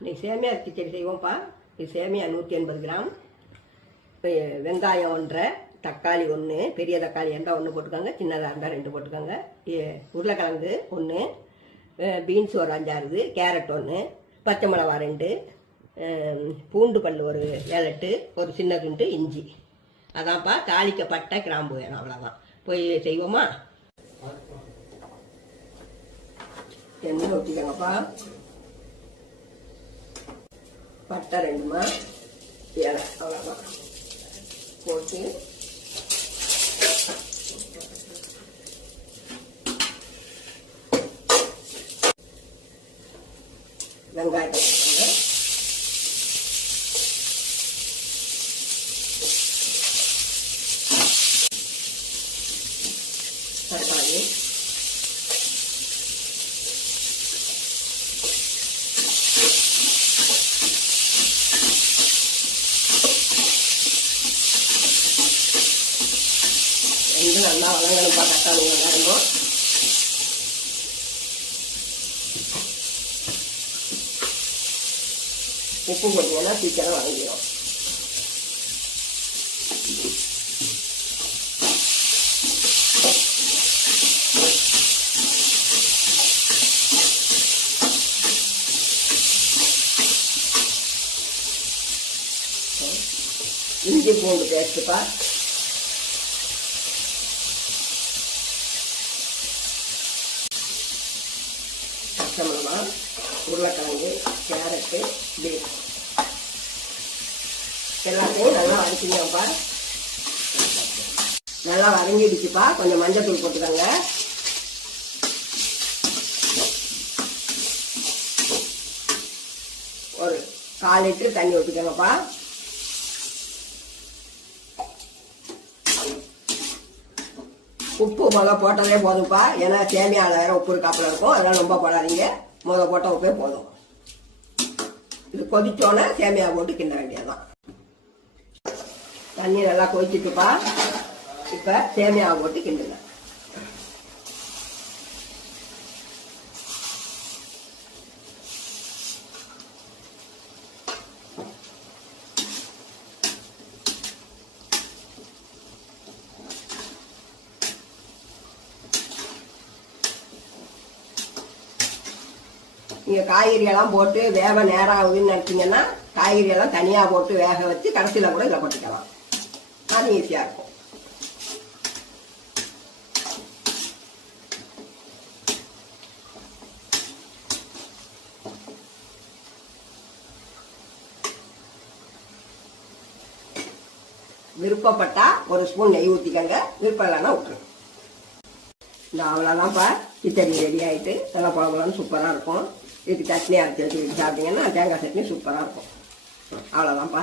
இன்னைக்கு சேமியா கிச்சடி செய்வோம்ப்பா. இது சேமியா 180 கிராம், வெங்காயம் 1.5, தக்காளி 1, பெரிய தக்காளி இருந்தால் 1 போட்டுக்கோங்க, சின்னதாக இருந்தால் 2 போட்டுக்கோங்க, உருளைக்கிழங்கு 1, பீன்ஸ் ஒரு 5-6, கேரட் 1, பச்சை மிளகா 2, பூண்டு பல் ஒரு 7-8, ஒரு சின்ன துண்டு இஞ்சி. அதான்ப்பா தாளிக்க பட்டை கிராம்பு வேணும், அவ்வளோதான். போய் செய்வோமா? எண்ணெய் ஊற்றிக்கோங்கப்பா. பட்டை 2மா, ஏலை, அவ்வளோதான் போட்டு வெங்காயத்தை போட்டுக்கோங்க. தக்காளி, ரெண்டு நல்லா வதங்கணும்ப்பா. தக்காளி வெங்காயமும் உப்பு போட்டிங்கன்னா சீக்கிரம் வதங்கிடும். இஞ்சி பூண்டு பேஸ்ட்டுப்பா. பச்சை மிளகா, உருளைக்கிழங்கு, கேரட்டு, பீன்ஸ் எல்லாத்தையும் நல்லா வதக்கிங்கப்பா. நல்லா வதங்கிடுச்சுப்பா. கொஞ்சம் மஞ்சள் தூள் போட்டுக்கோங்க. ஒரு 1/4 லிட்டர் தண்ணி ஊற்றிக்கோங்கப்பா. உப்பு முதல்ல போட்டதே போதும்ப்பா. ஏன்னா சேமியாவில் வேற உப்பு இருக்காப்புல இருக்கும், அதெல்லாம் ரொம்ப போடாதீங்க. போட்ட உப்பே போதும். இது கொதிச்சோன்னே சேமியா போட்டு கிண்ட வேண்டியதுதான். தண்ணி நல்லா கொதிச்சுட்டுப்பா. இப்போ சேமியாவை போட்டு கிண்டுங்க. நீங்கள் காய்கறியெல்லாம் போட்டு வேக நேரம் ஆகுதுன்னு நினச்சிங்கன்னா காய்கறியெல்லாம் தனியாக போட்டு வேக வச்சு கடைசியில் கூட இதை போட்டுக்கலாம். அது ஈஸியாக இருக்கும். விருப்பப்பட்டா ஒரு ஸ்பூன் நெய் ஊற்றிக்கங்க, விருப்பம் இல்லைன்னா விட்டுருங்க. இந்த அவ்வளோதான்ப்பா. கிச்சடி ரெடி ஆகிட்டு நல்லா குழம்புலாம் சூப்பராக இருக்கும். இதுக்கு சட்னி அரைச்சி வச்சு சாப்பிட்டீங்கன்னா தேங்காய் சட்னி சூப்பராக இருக்கும். அவ்வளோதான்ப்பா.